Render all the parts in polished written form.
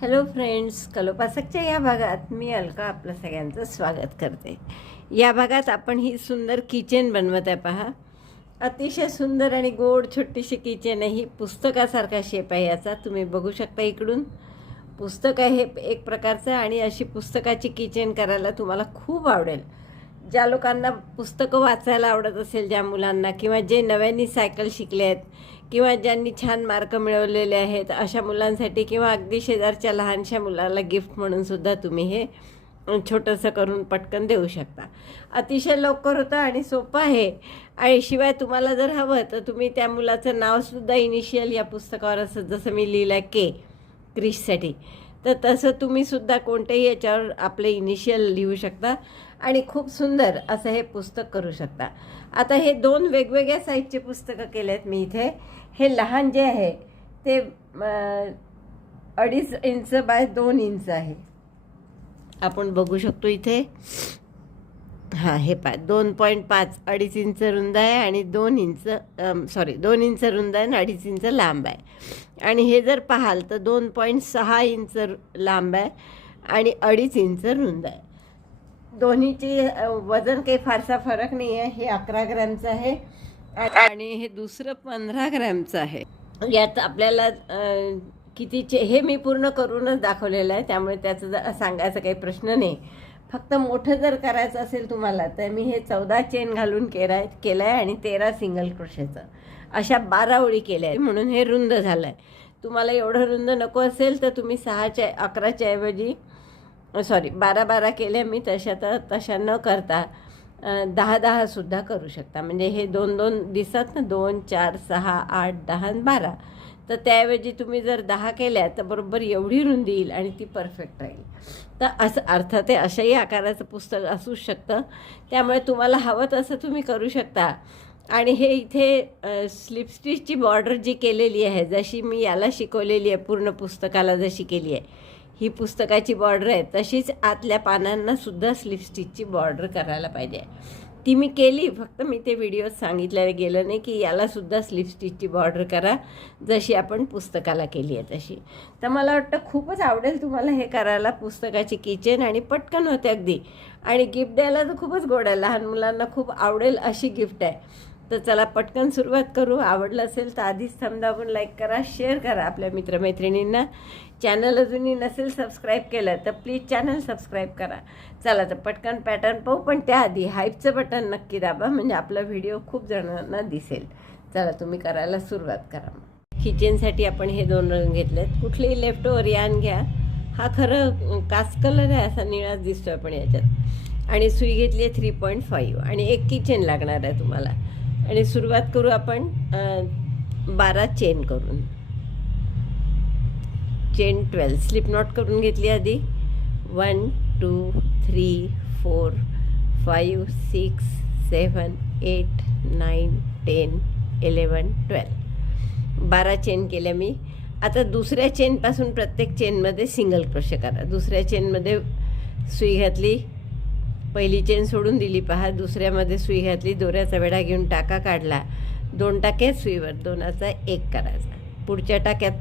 Hello friends, कलोपासकच्या या भागात मी अलका आपलं सगळ्यांचं स्वागत करते. या भागात आपण ही सुंदर किचन बनवत आहे. पहा, अतिशय सुंदर आणि गोड छोटीशी किचन आहे. ही पुस्तकासारखा शेप आहे याचा. तुम्ही बघू शकता इकडून पुस्तक आहे हे एक प्रकारचं, आणि अशी पुस्तकाची किचन करायला तुम्हाला खूप आवडेल. ज्या लोकांना पुस्तकं वाचायला आवडत असेल, ज्या मुलांना, किंवा जे नव्याने सायकल शिकले आहेत, किंवा ज्यांनी छान मार्क मिळवलेले आहेत अशा मुलांसाठी, किंवा अगदी शेजारच्या लहानशा मुलाला गिफ्ट म्हणून सुद्धा तुम्ही हे छोटंसं करून पटकन देऊ शकता. अतिशय लवकर होतं आणि सोपं आहे. आणि शिवाय तुम्हाला जर हवं तर तुम्ही त्या मुलाचं नावसुद्धा इनिशियल या पुस्तकावर, असं जसं मी लिहिलं आहे के, क्रिशसाठी, तर तसं तुम्हीसुद्धा कोणत्याही याच्यावर आपले इनिशियल लिहू शकता आणि खूप सुंदर असं हे पुस्तक करू शकता. आता हे दोन वेगवेगळ्या साईजचे पुस्तकं केले आहेत मी इथे. हे लहान जे आहे ते 2.5 इंच बाय 2 इंच आहे. आपण बघू शकतो इथे. हां, हे 2.5 2.5 इंच रुंद आहे आणि 2 इंच 2 इंच रुंद आहे आणि 2.5 इंच लांब आहे. आणि हे जर पाहाल तर 2.6 इंच लांब आहे आणि 2.5 इंच रुंद आहे. दोन्हीची वजन काही फारसा फरक नाही आहे. हे 11 ग्रॅमचं आहे आणि हे दुसरं 15 ग्रॅमचं आहे. यात आपल्याला कितीचे हे मी पूर्ण करूनच दाखवलेलं आहे, त्यामुळे त्याचं सांगायचा काही प्रश्न नाही. फक्त मोठं जर करायचं असेल तुम्हाला तर मी हे 14 चेन घालून केलं आहे आणि 13 सिंगल क्रोशेचं अशा 12 ओळी केल्या आहेत, म्हणून हे रुंद झालं आहे. तुम्हाला एवढं रुंद नको असेल तर तुम्ही 11च्या ऐवजी 12 केल्या मी. तशा न करता 10 सुद्धा करू शकता. म्हणजे हे 2 दिसत ना, 2 4 6 8 10 आणि 12, तर त्याऐवजी तुम्ही जर 10 केल्या तर बरोबर एवढी रुंदी येईल आणि ती परफेक्ट राहील. तर असं अर्थात ते अशाही आकाराचं पुस्तक असू शकतं, त्यामुळे तुम्हाला हवं तसं तुम्ही करू शकता. आणि हे इथे स्लिप स्टिचची बॉर्डर जी केलेली आहे, जशी मी याला शिकवलेली आहे, पूर्ण पुस्तकाला जशी केली आहे, ही पुस्तकाची बॉर्डर आहे, तशीच आतल्या पानांनासुद्धा स्लिप स्टिचची बॉर्डर करायला पाहिजे. ती मी केली, फक्त मी ते व्हिडिओत सांगितलेलं गेलं नाही की यालासुद्धा स्लिप स्टिचची बॉर्डर करा जशी आपण पुस्तकाला केली आहे तशी. तर मला वाटतं खूपच आवडेल तुम्हाला हे करायला, पुस्तकाची किचन, आणि पटकन होते अगदी. आणि गिफ्ट द्यायला तर खूपच गोड आहे, लहान मुलांना खूप आवडेल अशी गिफ्ट आहे. तर चला पटकन सुरुवात करू. आवडलं असेल तर आधीच थंब दाबून लाईक करा, शेअर करा आपल्या मित्रमैत्रिणींना. चॅनल अजूनही नसेल सबस्क्राईब केलं तर प्लीज चॅनल सबस्क्राईब करा. चला तर पटकन पॅटर्न पाहू, पण त्याआधी हाईपचं बटन नक्की दाबा, म्हणजे आपला व्हिडिओ खूप जणांना दिसेल. चला तुम्ही करायला सुरुवात करा. किचनसाठी आपण हे 2 रंग घेतलेत. कुठलेही लेफ्ट ओव्हर यान घ्या. हा खरं कास्ट कलर आहे, असा निळाच दिसतो आपण याच्यात. आणि सुई घेतली आहे 3.5 आणि एक किचन लागणार आहे तुम्हाला. आणि सुरुवात करू आपण 12 चेन करून. चेन 12 स्लिप नॉट करून घेतली आधी. 1 2 3 4 5 6 7 8 9 10 11 12 12 चेन केल्या मी. आता दुसऱ्या चेनपासून प्रत्येक चेनमध्ये सिंगल क्रोशे करा. दुसऱ्या चेनमध्ये सुई घातली, पहिली चेन सोडून दिली, पहा. दुसऱ्यामध्ये सुई घातली, दोऱ्याचा वेढा घेऊन टाका काढला, 2 टाके सुईवर, 2चा 1 करायचा. पुढच्या टाक्यात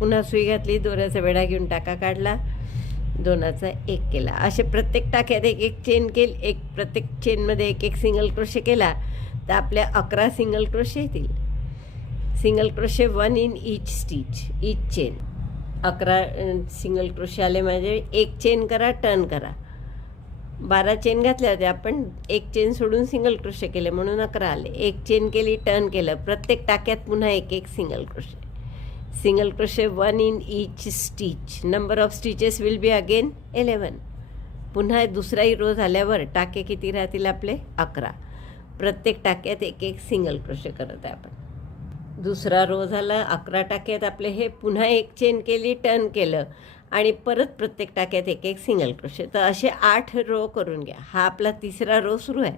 पुन्हा सुई घातली, दोऱ्याचा वेढा घेऊन टाका काढला, 2चा 1 केला. असे प्रत्येक टाक्यात एक चेन केली, प्रत्येक चेनमध्ये एक सिंगल क्रोशे केला तर आपल्या 11 सिंगल क्रोशे येतील. Single crochet 1 in each stitch, each chain. 11 single crochet आले म्हणजे एक चेन करा, टर्न करा. 12 चेन घातल्या होत्या आपण, एक चेन सोडून सिंगल क्रोशे केले म्हणून 11 आले. एक चेन केली, टर्न केलं, प्रत्येक टाक्यात पुन्हा एक single crochet. Single crochet 1 in each stitch. Number of stitches will be again 11. पुन्हा दुसराही रो झाल्यावर टाके किती राहतील आपले? 11. प्रत्येक टाक्यात एक सिंगल क्रोशे करत आहे आपण. दुसरा रो झाला, 11 टाक्यात आपले हे. पुन्हा एक चेन केली, टर्न केलं आणि परत प्रत्येक टाक्यात एक सिंगल क्रोशे. तर असे 8 रो करून घ्या. हा आपला तिसरा रो सुरू आहे,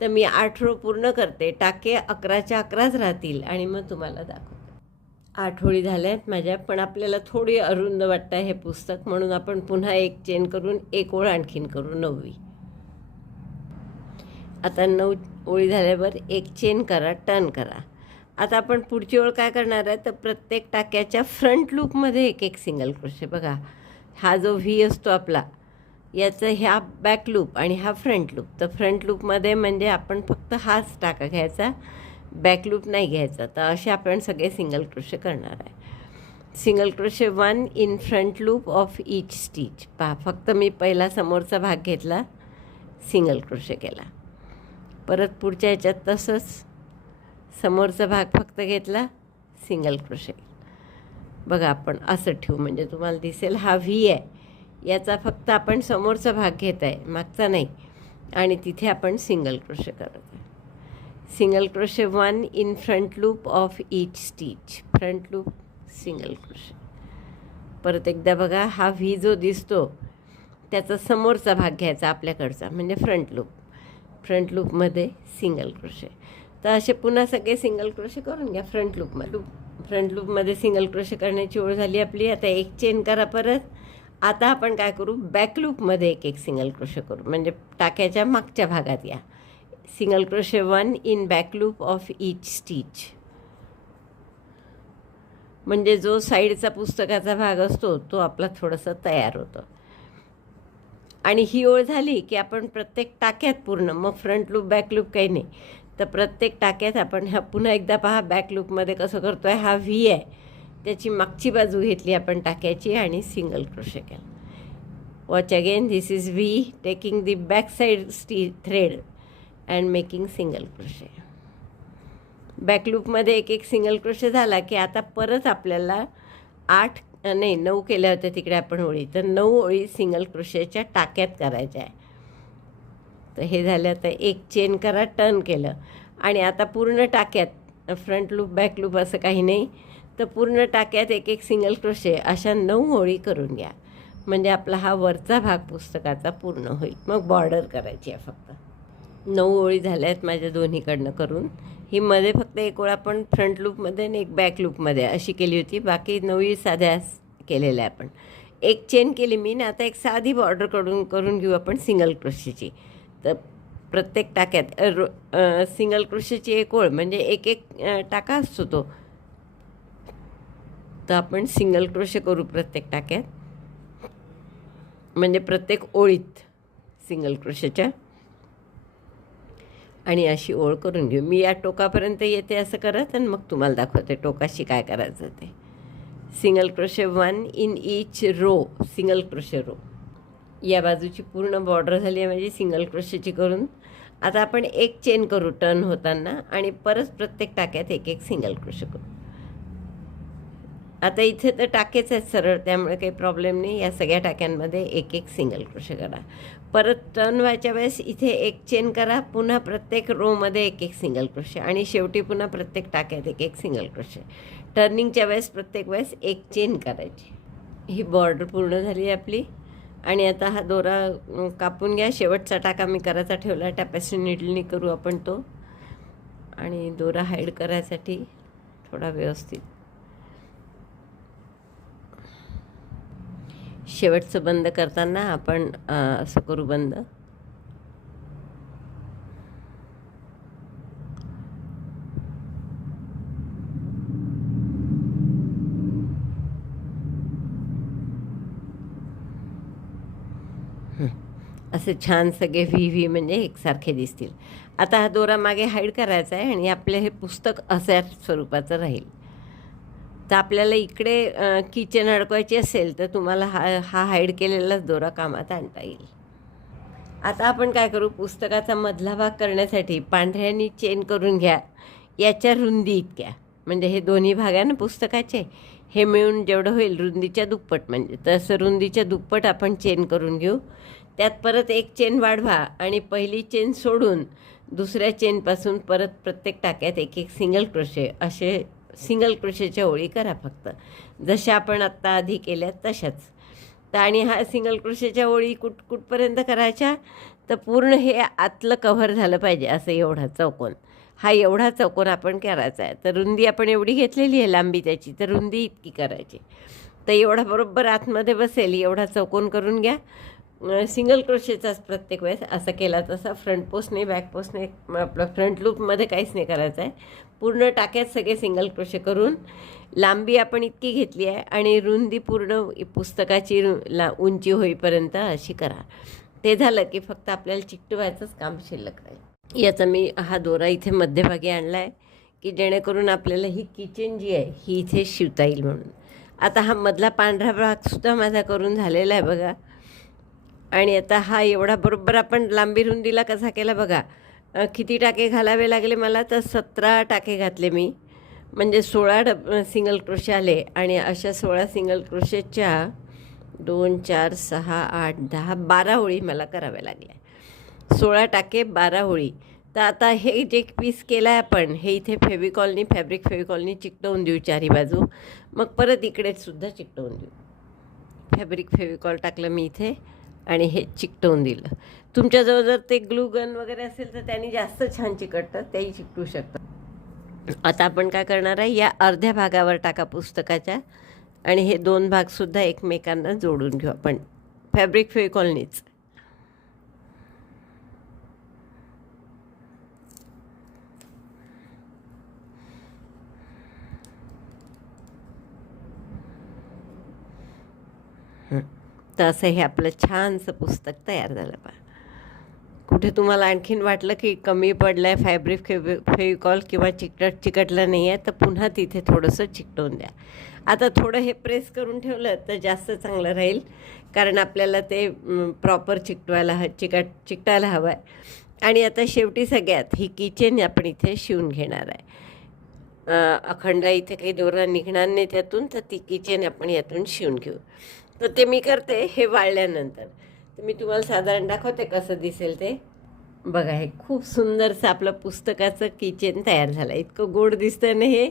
तर मी 8 रो पूर्ण करते. टाके 11च्या 11च राहतील आणि मग तुम्हाला दाखवते. 8 ओळी झाल्या आहेत माझ्या, पण आपल्याला थोडी अरुंद वाटतं हे पुस्तक, म्हणून आपण पुन्हा एक चेन करून एक ओळ आणखीन करू, 9वी. आता 9 ओळी झाल्यावर एक चेन करा, टर्न करा. आता आपण पुढची ओळ काय करणार आहे तर प्रत्येक टाक्याच्या फ्रंट लूपमध्ये एक सिंगल क्रोशे. बघा, हा जो व्ही असतो आपला, याचं ह्या बॅक लूप आणि हा फ्रंट लूप. तर फ्रंट लूपमध्ये म्हणजे आपण फक्त हाच टाका घ्यायचा, बॅक लूप नाही घ्यायचा. तर असे आपण सगळे सिंगल क्रोशे करणार आहे. Single crochet 1 in front loop of each stitch. पहा, फक्त मी पहिला समोरचा भाग घेतला, सिंगल क्रोशे केला. परत पुढच्या ह्याच्यात तसंच समोरचा भाग फक्त घेतला, सिंगल क्रोशे. बघा, आपण असं ठेवू म्हणजे तुम्हाला दिसेल हा व्ही आहे, याचा फक्त आपण समोरचा भाग घेत आहे, मागचा नाही, आणि तिथे आपण सिंगल क्रोशे करत आहे. Single crochet 1 in front loop of each stitch. Front loop, single crochet. परत एकदा बघा, हा व्ही जो दिसतो त्याचा समोरचा भाग घ्यायचा आपल्याकडचा, म्हणजे फ्रंट लूप. फ्रंट लूपमध्ये सिंगल क्रोशे. तर असे पुन्हा सगळे सिंगल क्रोशे करून घ्या फ्रंट लूपमध्ये. फ्रंट लूपमध्ये सिंगल क्रोशे करण्याची ओळ झाली आपली. आता एक चेन करा परत. आता आपण काय करू, बॅक लूपमध्ये एक एक सिंगल क्रोशे करू, म्हणजे टाक्याच्या मागच्या भागात या. Single crochet 1 in back loop of each stitch. म्हणजे जो साईडचा पुस्तकाचा भाग असतो तो आपला थोडासा तयार होतो. आणि ही ओळ झाली की आपण प्रत्येक टाक्यात पूर्ण, मग फ्रंट लूप बॅक लूप काही नाही, तर प्रत्येक टाक्यात आपण हा पुन्हा एकदा पहा, बॅक लूपमध्ये कसं करतो आहे, हा व्ही आहे, त्याची मागची बाजू घेतली आपण टाक्याची आणि सिंगल क्रोशे केला. Watch again, this is V taking the back side thread and making single crochet. Back लूपमध्ये एक एक सिंगल क्रोशे झाला की आता परत आपल्याला 9 केल्या होत्या तिकडे आपण ओळी, तर 9 ओळी सिंगल क्रोशेच्या टाक्यात करायच्या आहे. तर हे झालं. तर एक चेन करा, टर्न केलं, आणि आता पूर्ण टाक्यात फ्रंट लूप बॅक लूप असं काही नाही, तर पूर्ण टाक्यात एक एक सिंगल क्रोशे अशा 9 ओळी करून घ्या, म्हणजे आपला हा वरचा भाग पुस्तकाचा पूर्ण होईल. मग बॉर्डर करायची आहे फक्त. 9 ओळी झाल्या आहेत माझ्या दोन्हीकडनं करून. ही मध्ये फक्त एक ओळ आपण फ्रंट लूपमध्ये आणि एक बॅक लूपमध्ये अशी केली होती, बाकी 9 साध्या केलेल्या आपण. एक चेन केली मी ना. आता एक साधी बॉर्डर करून घेऊ आपण सिंगल क्रोशेची. तर प्रत्येक टाक्यात सिंगल क्रोशेची एक ओळ, म्हणजे एक एक टाका असतो तो, तर आपण सिंगल क्रोशे करू प्रत्येक टाक्यात, म्हणजे प्रत्येक ओळीत सिंगल क्रोशेच्या, आणि अशी ओळ करून घेऊ. मी या टोकापर्यंत येते असं करत, आणि मग तुम्हाला दाखवते टोकाशी काय करायचं ते. Single crochet 1 in each row, single crochet row. या बाजूची पूर्ण बॉर्डर झाली आहे म्हणजे सिंगल क्रोशेची करून. आता आपण एक चेन करू टर्न होताना, आणि परत प्रत्येक टाक्यात एक एक सिंगल क्रोशे करू. आता इथे तर टाकेच आहेत सरळ, त्यामुळे काही प्रॉब्लेम नाही. या सगळ्या टाक्यांमध्ये एक एक सिंगल क्रोशे करा. परत टर्न व्हायच्या वेळेस इथे एक चेन करा, पुन्हा प्रत्येक रोमध्ये एक एक सिंगल क्रोशे, आणि शेवटी पुन्हा प्रत्येक टाक्यात एक एक सिंगल क्रोशे. टर्निंगच्या वेळेस प्रत्येक वेळेस एक चेन करायची. ही बॉर्डर पूर्ण झाली आपली. आणि आता हा दोरा कापून घ्या. शेवटचा टाका मी करायचा ठेवला, टॅपेस्ट्री नीडलनी करू आपण तो. आणि दोरा हाईड करायसाठी थोडा व्यवस्थित शेवटचं बंद करताना आपण असं करू बंद. असे छान सगळे व्ही म्हणजे एकसारखे दिसतील. आता हा दोरा मागे हाईड करायचा आहे, आणि आपले हे पुस्तक अशा स्वरूपाचं राहील. तर आपल्याला इकडे किचन अडकवायची असेल तर तुम्हाला हा हाईड केलेलाच दोरा कामात आणता येईल. आता आपण काय करू, पुस्तकाचा मधला भाग करण्यासाठी पांढऱ्यानी चेन करून घ्या याच्या रुंदी इतक्या, म्हणजे हे दोन्ही भाग आहे ना पुस्तकाचे, हे मिळून जेवढं होईल रुंदीच्या दुप्पट, म्हणजे तसं रुंदीच्या दुप्पट आपण चेन करून घेऊ. त्यात परत एक चेन वाढवा, आणि पहिली चेन सोडून दुसऱ्या चेनपासून परत प्रत्येक टाक्यात एक एक सिंगल क्रोशे, असे सिंगल क्रोशेच्या ओळी करा फक्त, जशा आपण आत्ता आधी केल्यात तशाच. तर आणि हा सिंगल क्रोशेच्या ओळी कुठपर्यंत करायच्या, तर पूर्ण हे आतलं कव्हर झालं पाहिजे असं एवढा चौकोन, हा एवढा चौकोन आपण करायचा आहे. तर रुंदी आपण एवढी घेतलेली आहे लांबी त्याची, तर रुंदी इतकी करायची. तर एवढा बरोबर आतमध्ये बसेल एवढा चौकोन करून घ्या. सिंगल क्रोशेचाच प्रत्येक वेळेस असं केला तसा, फ्रंट पोस्ट नाही बॅक पोस्ट नाही, आपलं फ्रंट लूपमध्ये काहीच नाही करायचं आहे. पूर्ण टाक्यात सगळे सिंगल क्रोशे करून लांबी आपण इतकी घेतली आहे आणि रुंदी पूर्ण पुस्तकाची उंची होईपर्यंत अशी करा. ते झालं की फक्त आपल्याला चिकटवायचंच काम शिल्लक राहील. याचा मी हा दोरा इथे मध्यभागी आणला आहे की जेणेकरून आपल्याला ही किचन जी आहे ही इथे शिवता येईल म्हणून. आता हा मधला पांढरा भागसुद्धा माझा करून झालेला आहे बघा. आणि आता हा एवढा बरोबर आपण लांबी रुंदीला कसा केला बघा. किती टाके घालावे लागले मला, तर 17 टाके घातले मी, म्हणजे 16 सिंगल क्रोशे आले. आणि अशा 16 सिंगल क्रोशेच्या 2 4 6 8 10 12 ओळी मला कराव्या लागल्या. 16 टाके 12 ओळी. तर आता हे जे पीस केलं आहे आपण, हे इथे फेविकॉलनी, फॅब्रिक फेविकॉलनी चिकटवून देऊ चारी बाजू. मग परत इकडेसुद्धा चिकटवून देऊ. फॅब्रिक फेविकॉल टाकलं मी इथे आणि हे चिकटवून दिलं. तुमच्याजवळ जर ते ग्लू गन वगैरे असेल तर त्यांनी जास्त छान चिकटतं, तेही चिकटू शकतं. आता आपण काय करणार आहे, या अर्ध्या भागावर टाका पुस्तकाच्या आणि हे 2 भागसुद्धा एकमेकांना जोडून घेऊ आपण फॅब्रिक फेविकॉलनीच. तर असं हे आपलं छानसं पुस्तक तयार झालं बा. कुठे तुम्हाला आणखीन वाटलं की कमी पडलं आहे फॅब्रिक फेविकॉल किंवा चिकटलं नाही आहे, तर पुन्हा तिथे थोडंसं चिकटवून द्या. आता थोडं हे प्रेस करून ठेवलं तर जास्त चांगलं राहील, कारण आपल्याला ते प्रॉपर चिकटायला हवं आहे. आणि आता शेवटी सगळ्यात ही किचन आपण इथे शिवून घेणार आहे. अखंड इथे काही दोरा निघणार नाही त्यातून, तर ती किचन आपण यातून शिवून घेऊ. तर ते मी करते हे वाळल्यानंतर. तर मी तुम्हाला साधारण दाखवते कसं दिसेल ते. बघा, हे खूप सुंदरसं आपलं पुस्तकाचं किचन तयार झालं. इतकं गोड दिसतं ना हे,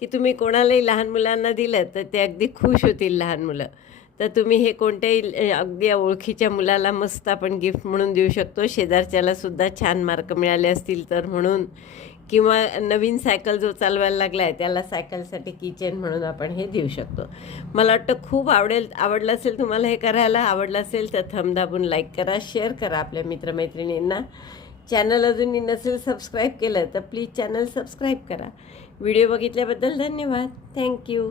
की तुम्ही कोणालाही लहान मुलांना दिलं तर ते अगदी खुश होतील लहान मुलं. तर तुम्ही हे कोणत्याही अगदी ओळखीच्या मुलाला मस्त आपण गिफ्ट म्हणून देऊ शकतो. शेजारच्यालासुद्धा छान मार्क मिळाले असतील तर म्हणून, किंवा नवीन सायकल जो चालवायला लागला आहे त्याला सायकलसाठी किचन म्हणून आपण हे देऊ शकतो. मला वाटतं खूप आवडलं असेल तुम्हाला हे करायला. आवडलं असेल तर थंब दाबून लाईक करा, शेअर करा आपल्या मित्रमैत्रिणींना. चॅनल अजूनही नसेल सबस्क्राईब केलं तर प्लीज चॅनल सबस्क्राईब करा. व्हिडिओ बघितल्याबद्दल धन्यवाद. थँक्यू.